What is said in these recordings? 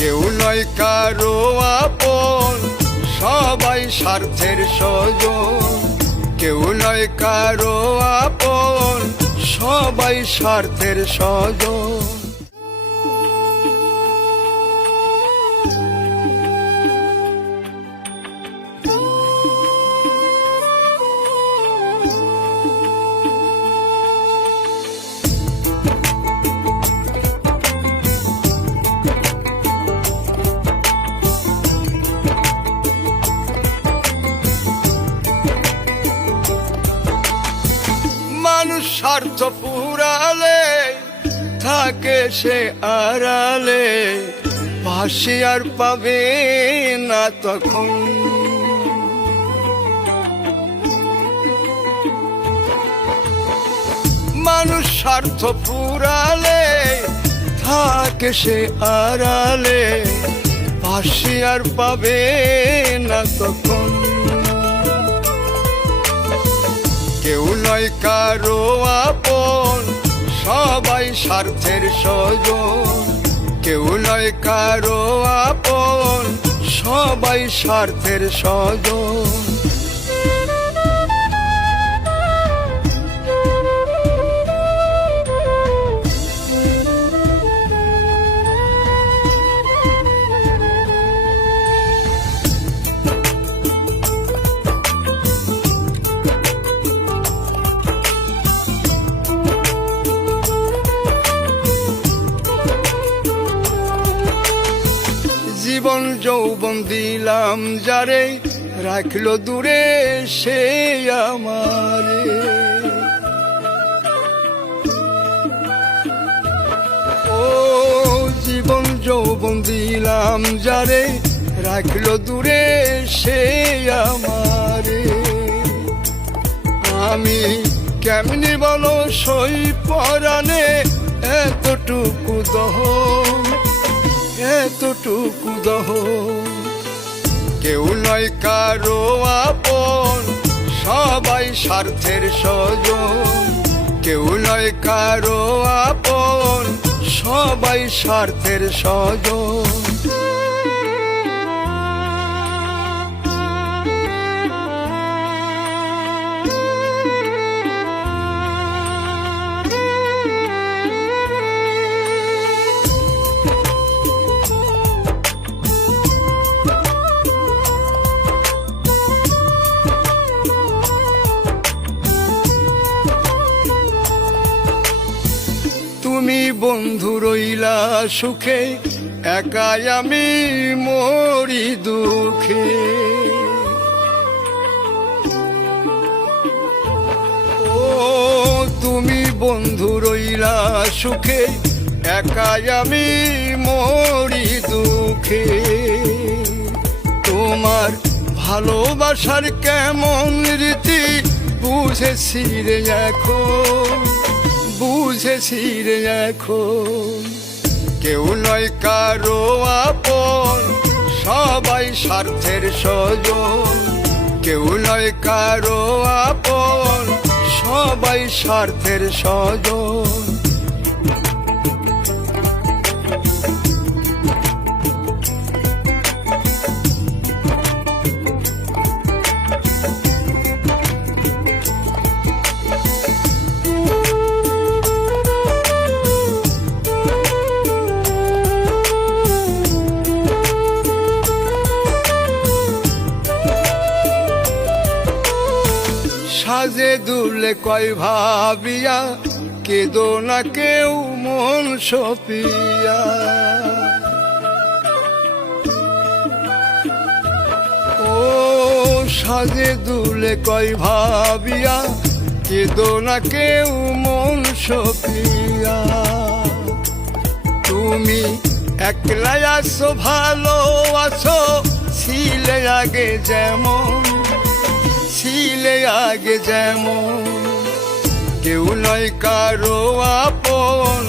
কেউ নয় কারো আপন, সবাই স্বার্থের স্বজন। কেউ নয় কারো আপন, সবাই স্বার্থের স্বজন। মানুষ স্বার্থ পুরালে থাকে সে আড়ালে, পাশে আর পাবে না তখন। মানুষ স্বার্থ পুরালে থাকে সে আড়ালে, পাশে আর পাবে না তখন। কেউ নয় কারো আপন, সবাই স্বার্থের স্বজন। কেউ নয় কারো আপন, সবাই স্বার্থের স্বজন। জীবন যৌবন দিলাম যারে, রাখলো দূরে সে আমারে। ও জীবন যৌবন দিলাম যারে, রাখলো দূরে সে আমারে। আমি কেমনি বলো সই পরাণে এতটুকু দহন, এতটুকু দহন। কেউ নয় কারো আপন, সবাই স্বার্থের স্বজন। কেউ নয় কারো আপন, সবাই স্বার্থের স্বজন। তুমি বন্ধু রইলা সুখে, একাই আমি মরি দুঃখে। ও তুমি বন্ধু রইলা সুখে, একাই আমি মরি দুঃখে। তোমার ভালোবাসার কেমন রীতি বুঝেছি রে এখন, বুঝেছি রে এখন। কেউ নয় কারো আপন, সবাই স্বার্থের স্বজন। কেউ নয় কারো আপন, সবাই স্বার্থের স্বজন। সাজে দুলে কয় ভাবিয়া, কেদো না কেউ মন সপিয়া। ও সাজে দুলে কয় ভাবিয়া, কেদো না কেউ মন সপিয়া। তুমি একলাই আছো, ভালো আছো, ছিলে আগে যেমন, ছিলে আগে যেমন। কেউ নয় কারো আপন,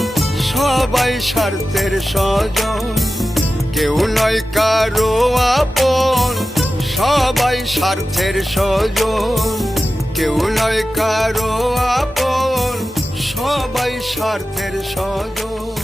সবাই স্বার্থের স্বজন। কেউ নয় কারো আপন, সবাই স্বার্থের স্বজন। কেউ নয় কারো আপন, সবাই স্বার্থের স্বজন।